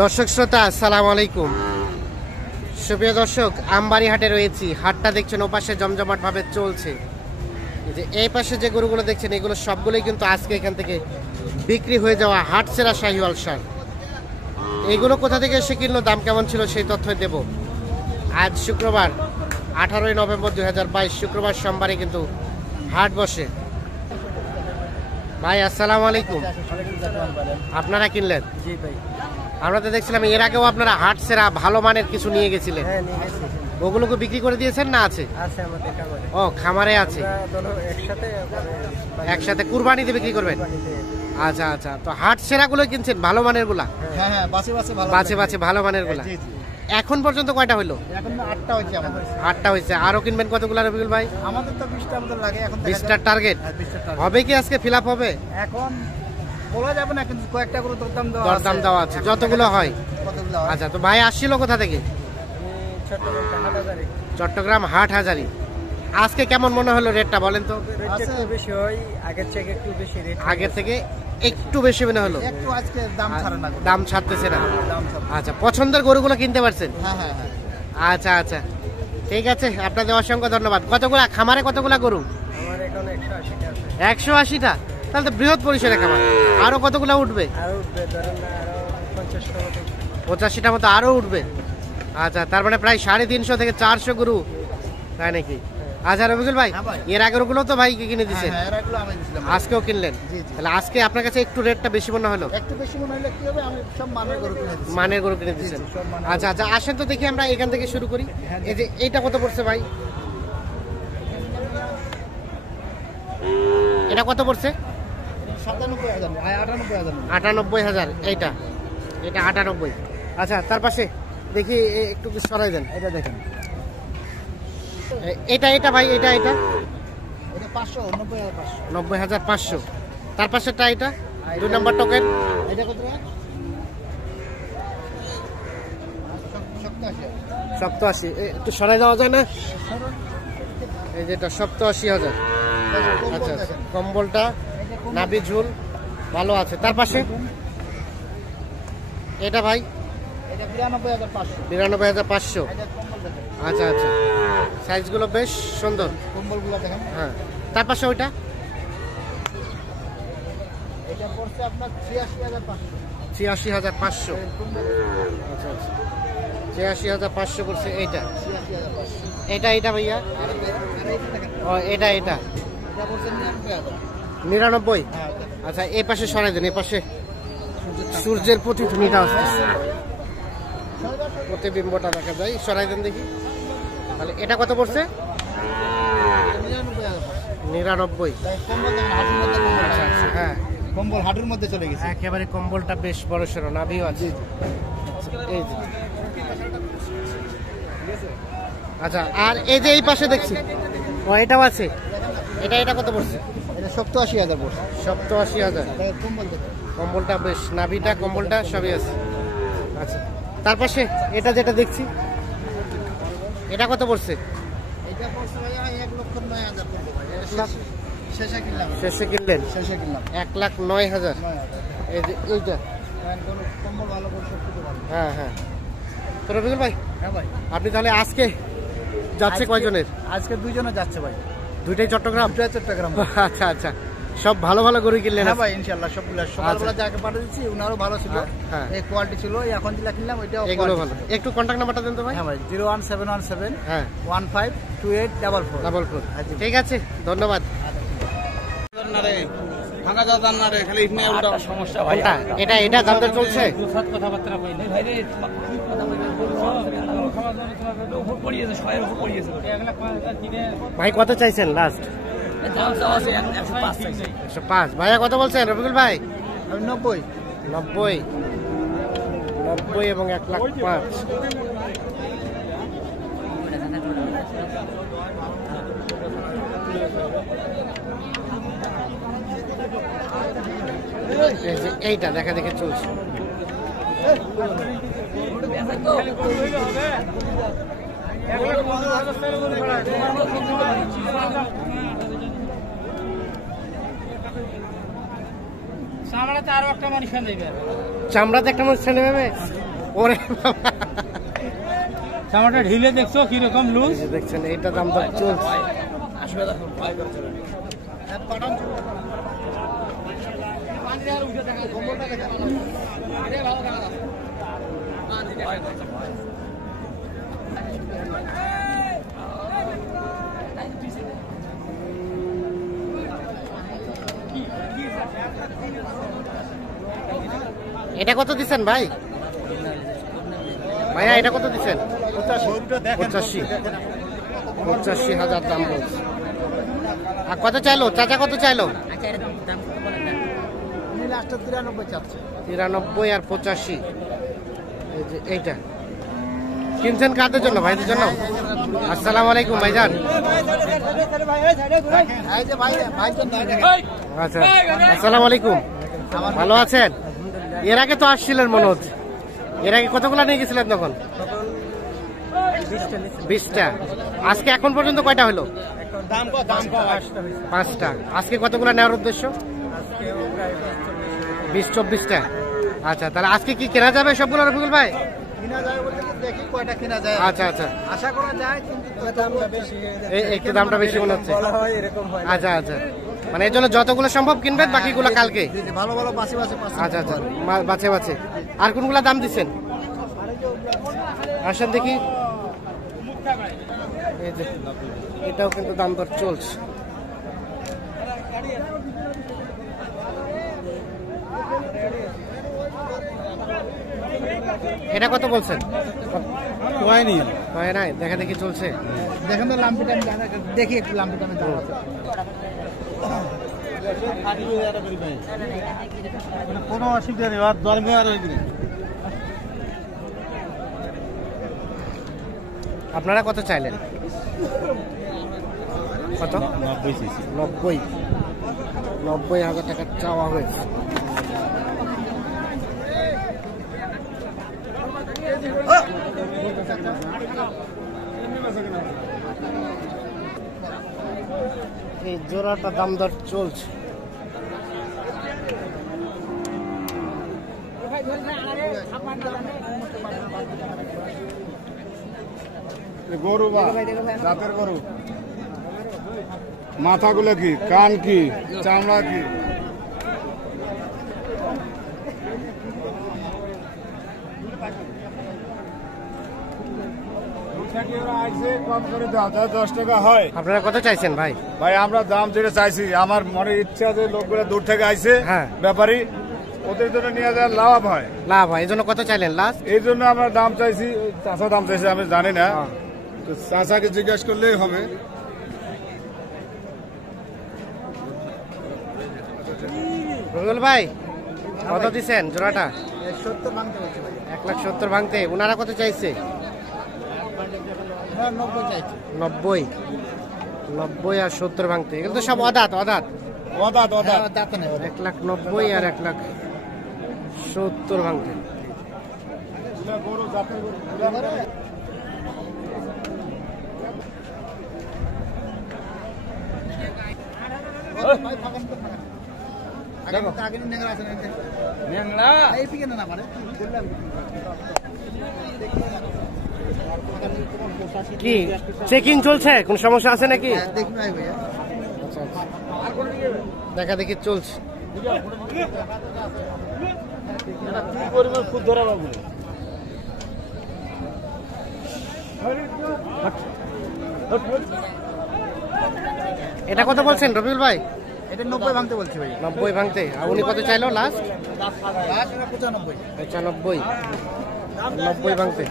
দর্শক শ্রোতা আসসালামু আলাইকুম। সুপ্রিয় দর্শক, আমবাড়ি হাটে রয়েছি। হাটটা দেখছেন ওপাশে জমজমাট ভাবে চলছে। যে এই পাশে যে গরুগুলো দেখছেন এগুলো সবগুলোই কিন্তু আজকে এখান থেকে বিক্রি হয়ে যাওয়া হাটসেরা শাহিওয়াল সার। এইগুলো কোথা থেকে এসে কিনলো, দাম কেমন ছিল সেই তথ্য দেব। আজ শুক্রবার 18 নভেম্বর 2022, শুক্রবার সোমবারে কিন্তু হাট বসে। ভাই আসসালামু আলাইকুম। আপনারা কিনলেন? জি ভাই। আমরা তো দেখছিলাম এর আগেও আপনারা হাট সেরা ভালো মানের কিছু নিয়ে গেছিলেন। হ্যাঁ, নিয়ে গেছি। ওগুলোকে বিক্রি করে দিয়েছেন না আছে? আছে আমাদের খামারে। ও খামারে আছে, একসাথে কুরবানিতে বিক্রি করবেন। আচ্ছা আচ্ছা, তো হাট সেরা গুলো কিনছেন ভালো মানের গুলা? হ্যাঁ হ্যাঁ, বাছে বাছে ভালো মানের গুলা। এখন পর্যন্ত কয়টা হইলো? এখন 8টা হয়েছে আমাদের। 8টা হয়েছে। আরো কিনবেন কতগুলা রবিউল ভাই? আমাদের তো 20টা মতো লাগে এখন। 20টার টার্গেট হবে কি আজকে? ফিল আপ হবে? এখন বলা যাবে না, কিন্তু কয়েকটা করে দরদাম দেওয়া আছে যতগুলো হয়। কতগুলো হয়। আচ্ছা, তো ভাই আসছিল কোথা থেকে? চট্টগ্রাম হাট হাজারি। আজকে কেমন মনে হলো রেটটা বলেন তো? একটু বেশি হয়, আগের থেকে একটু বেশি রেট। আগের থেকে একটু বেশি মনে হলো। একটু আজকে দাম ছাড়ে না, দাম ছাড়তেছে না। দাম ছাড়ে। আচ্ছা, পছন্দের গরুগুলো কিনতে পারছেন? হ্যাঁ হ্যাঁ হ্যাঁ। আচ্ছা আচ্ছা, ঠিক আছে, আপনাদের অসংখ্য ধন্যবাদ। কতগুলা খামারে, কতগুলা গরু? আমার এখন 180টা আছে। 180টা? তাহলে তো বৃহৎ পরিসরে খামার। আরো কতগুলা উঠবে? আরো উঠবে, ধরেন আরো 50টা মতো। 85টা মতো আরো উঠবে। আচ্ছা, তার মানে প্রায় 350 থেকে 400 গরু, তাই নাকি? আচ্ছা রবিকুল ভাই, হ্যাঁ ভাই। এর আগের গুলো তো ভাই কিনে দিচ্ছেন, হ্যাঁ, এগুলো আমি দিছিলাম। আজকেও কিনলেন? জি, জি। তাহলে আজকে আপনার কাছে একটু রেটটা বেশি মনে হলো? একটু বেশি মনে হলে কি হবে, আমি সব মানের গরু কিনে দিচ্ছি। মানের গরু কিনে দিচ্ছেন? জি, সব মানের আচ্ছা আচ্ছা, আসেন তো দেখি আমরা এখান থেকে শুরু করি। হ্যাঁ, এই যে এইটা কত পড়ছে ভাই? এটা কত পড়ছে? 97,000, 98,000। 98,000। এইটা 98। আচ্ছা, তার পাশে দেখি একটু সরাই দেন। এটা দেখেন, এটা ভাই, এটা এটা 500, 90,500। 90,500। তার পাশেরটা এটা 2 নম্বর টোকেন। এটা কত টাকা? 87। একটু সরাই দেওয়া যায় না? এই যেটা 87,000। আচ্ছা আচ্ছা, কম্বলটা নাভি ঝুল ভালো আছে। তার পাশে এটা ভাই? এটা 92,500। 92,500। এটা কম্বল দেখেন, আচ্ছা আচ্ছা, সাইজগুলো বেশ সুন্দর। কম্বলগুলো দেখেন। হ্যাঁ, তার পাশে ওইটা? এটা পড়ছে আপনার 86,500। 86,500। আচ্ছা আচ্ছা, 86,500 করছে এইটা। 86,500। এটা ভাইয়া? আর এটা দেখেন, ও এটা এটা পড়ছে 99,000। 99। হ্যাঁ, আচ্ছা, এই পাশে সরাই দেন। এই পাশে সূর্যের প্রতিধ্বনিটা আসতেছে, প্রতিবিম্বটা দেখা যায়। সরাই দেন দেখি। তাহলে এটা কত পড়ছে? 99। কম্বল দেখেন, হাঁটুর মধ্যে কম্বল। আচ্ছা আচ্ছা, হ্যাঁ, কম্বল হাঁটুর মধ্যে চলে গেছে। একেবারে কম্বলটা বেশ বড় সড়ো, নাভিও আছে। এই যে, আচ্ছা, আর এই যে এই পাশে দেখছি, ও এটাও আছে। এটা কত পড়ছে? এটা 87,000 পড়ছে। 87,000। দেখেন কম্বল দেখেন। কম্বলটা বেশ, নাভিটা কম্বলটা সবই আছে। আচ্ছা, তার পাশে এটা যেটা দেখছি, এটা কত পড়ছে? এটা পড়ছে ভাইয়া 1,09,000 পড়বে ভাই। শেষে কিনলাম। শেষে কিনলেন? শেষে কিনলাম 1,09,000। 9,000। এই যে এইটা, কোনো কম্বল ভালো করে সব কিছু ভালো। হ্যাঁ হ্যাঁ। তো রবিকুল ভাই, হ্যাঁ ভাই। আপনি তাহলে আজকে যাচ্ছে কয়জনের? আজকে 2 জনে যাচ্ছে ভাই। দুইটাই চট্টগ্রাম? দুটো চট্টগ্রাম। আচ্ছা আচ্ছা, সব ভালো ভালো গরু কিনলেন? হ্যাঁ ভাই, ইনশাআল্লাহ সবগুলা। সকালবেলা যাকে পাঠিয়ে দিচ্ছি উনারও ভালো ছিল, হ্যাঁ। এই কোয়ালিটি ছিল। এখন যেটা কিনলাম ওইটাও এগুলো ভালো। একটু কন্ট্যাক্ট নাম্বারটা দেন তো ভাই। হ্যাঁ ভাই, 01717 হ্যাঁ, 152844। ঠিক আছে, ধন্যবাদ। কোনটা? এটা দাম দর চলছে? ভাই কত চাইছেন লাস্ট? 105। ভাইয়া কত বলছেন রবিকুল ভাই? 90। 90 এবং 1,05,000। এইটা দেখা দেখে চলছে। চামড়াতে একটা মানুষ নেবে। ওরে বাবা, চামড়াটা ঢিলে দেখছো কিরকম লুজ। এই যে দেখছেন এইটা দাম দর চলছে। এটা কত দিচ্ছেন ভাই? ভাইয়া এটা কত দিচ্ছেন? 85,000 দাম বলছে। আর কত চাইলো চাচা, কত চাইলো? 93 আর 85। এই যে এইটা কিনছেন কাদের জন্য? ভাইদের জন্য। আসসালামু আলাইকুম ভাইজান। আচ্ছা, আসসালামু আলাইকুম, ভালো আছেন? এর আগে তো আসছিলেন মনে হচ্ছে। এর আগে কতগুলা নিয়ে গেছিলেন তখন? 20টা। আজকে এখন পর্যন্ত কয়টা হলো? 5টা। আজকে কতগুলা নেওয়ার উদ্দেশ্য? 20-24টা। আচ্ছা, তাহলে আজকে কি কেনা যাবে সবগুলো রফিকুল ভাই? দেখি কয়টা কিনা যায়। আচ্ছা আচ্ছা, আশা করা যায়, কিন্তু দামটা বেশি। একটু দামটা বেশি মনে হচ্ছে। আচ্ছা আচ্ছা, মানে এর জন্য যতগুলো সম্ভব কিনবেন, বাকিগুলো কালকে। ভালো ভালো বাসে বাসে। আচ্ছা আচ্ছা, বাছে বাছে। আর কোনগুলা দাম দিচ্ছেন? আসেন দেখি। এই যে এটাও কিন্তু দাম দর চলছে। এটা কত বলছেন? হয়নি, হয় নাই, দেখা দেখি চলছে। দেখেন তো লাম্পিটা দেখি, একটু লাম্পিটা আমি দাম আছে। কোনো অসুবিধা নেই, আর দরমে আর আপনারা কত চাইলেন? কত? 90,000 টাকা চাওয়া হয়েছে। এই জোড়াটা দাম দর চলছে। গরু বা জাতের গরু, মাথাগুলো কি, কান কি, চামড়া কি? কম করে দাও, 10 টাকা হয়। আপনারা কত চাইছেন ভাই? ভাই আমরা দাম যেটা চাইছি, আমার মনে ইচ্ছা যে লোকগুলো দূর থেকে আইছে, হ্যাঁ, ব্যাপারী, ওদের জন্য নিয়ে যাওয়ার লাভ হয়। লাভ হয়, এই জন্য কত চাইলেন লাস্ট? এই জন্য আমরা দাম চাইছি। চাষা দাম চাইছে, আমি জানি না, তো চাষাকে জিজ্ঞাসা করলেই হবে। রবিউল ভাই কত দিচ্ছেন জোড়াটা? 70 ভাঙতে বলছে ভাই। 1,70,000 ভাঙতে। ওনারা কত চাইছে? 90 চাইছে। 90 আর 70 ভাঙতে। এগুলো তো সব অদাত। দাঁত নেই। 1,90,000 আর 1,70,000 ভাঙতে। গরু জাতের গরু। কি চেকিং চলছে? কোন সমস্যা আছে নাকি? দেখি ভাই ভাইয়া। দেখা দেখি চলছে। খুব ধরা বাবু। এটা কত বলছেন রবিউল ভাই? এটা 90 ভাঙতে বলছে ভাই। 90 ভাঙতে। আর উনি কত চাইলো লাস্ট? 95। 95। 90 ভাঙতে।